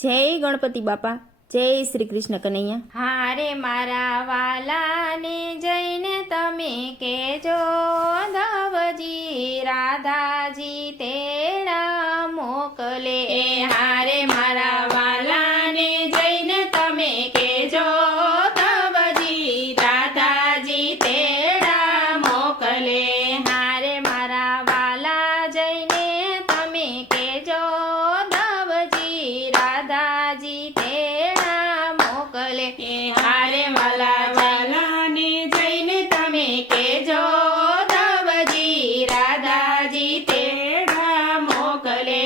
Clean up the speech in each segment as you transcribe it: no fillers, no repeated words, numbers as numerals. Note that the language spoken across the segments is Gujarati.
જય ગણપતિ બાપા, જય શ્રી કૃષ્ણ કનૈયા. હારે મારા વાલાને જઈને તમે કેજો, ધવજી રાધાજી તેડા મોકલે. હારે મારા વાલાને જઈને તમે કેજો, ધવજી રાધાજી તેડા મોકલે. હારે મારા વાલા જઈને તમે કેજો, ધવજી રાધાજી તેડા મોકલે. હારે વાલા વાલાને જઈને તમે કેજો, ધવજી રાધાજી તેડા મોકલે.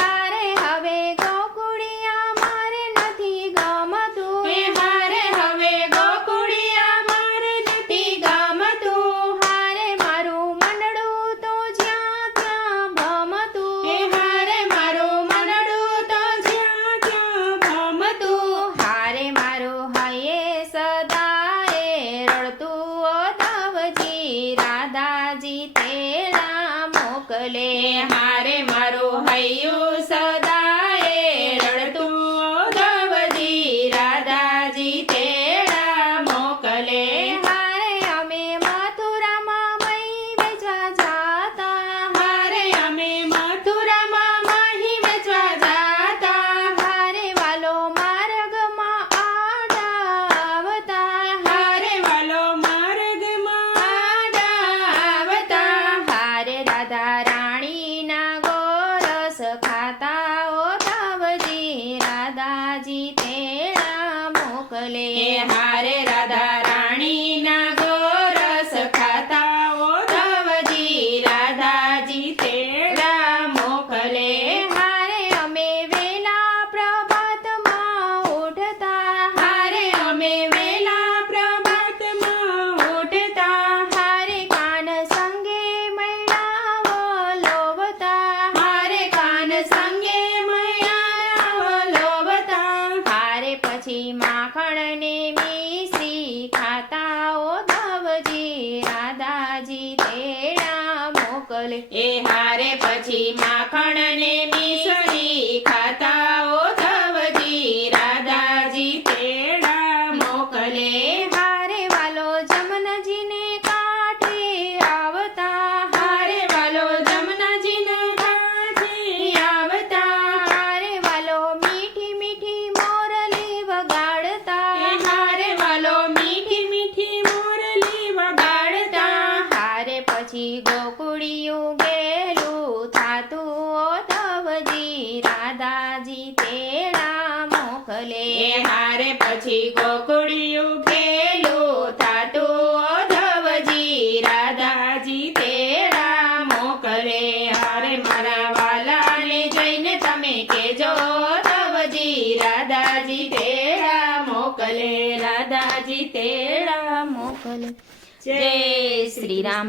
હારે હવે ગોકુળિયા મારે નથી ગમતું, હારે હવે ગોકુળિયા મારે નથી ગમતું. હારે મારું મનડું તો જ્યાં ત્યાં ભમતું, હારે મારું મનડું તો જ્યાં ત્યાં ભમતું. હારે મારું હૈયે સદાએ રડતું, ઓ ધવજી રાધાજી તેડા મોકલે. હારે મારું હૈયું સદાએ રડતું, ઓ ધવજી રાધાજી તેડા મોકલે. હારે અમે મથુરામાં મહી વેચવા જાતા, હારે અમે મથુરામાં મહી વેચવા જાતા. હારે વાલો માર્ગમાં આડા આવતા, હારે વાલો માર્ગમાં આડા આવતા. હારે રાધા રાણીના ગોરસ ખાતા, ઓ ધવજી રાધાજી તેડા મોકલે. હારે રાધા રાણીના ગોરસ ખાતા, ઓ ધવજી રાધાજી તેડા મોકલે. હારે અમે વેલા પ્રભાતમાં ઉઠતા, હારે અમે વેલા પ્રભાતમાં ઉઠતા. હારે કાન સંગે મૈડાવો લોભતા, હારે કાન સંગે મૈડાવો લોભતા. હારે પછી માખણ ને મિશ્રી ખાતા, ઓ ધવજી રાધાજી તેડા મોકલે. હારે પછી માખણ ને મિશ્રી ખાતા, ઓ ધવજી રાધાજી તેડા મોકલે. હારે વાલો જમનાજીને કાંઠે આવતા, હારે વાલો જમનાજીને કાંઠે આવતા. હારે વાલો મીઠી મીઠી મોરલી વગાડતા, હારે વાલો મીઠી મીઠી મોરલી વગાડતા. હારે પછી ગોકુળિયું ગેલું થાતું, ઓ ધવજી રાધાજી તેડા મોકલે. હારે પછી ગોકુળિયું ગેલું થાતું, ઓ ધવજી રાધાજી તેડા મોકલે. હારે મારા વાલાને જઈને તમે કેજો, ધવજી રાધાજી તેડા મોકલે. રાધાજી તેડા મોકલે. જય શ્રી રામ.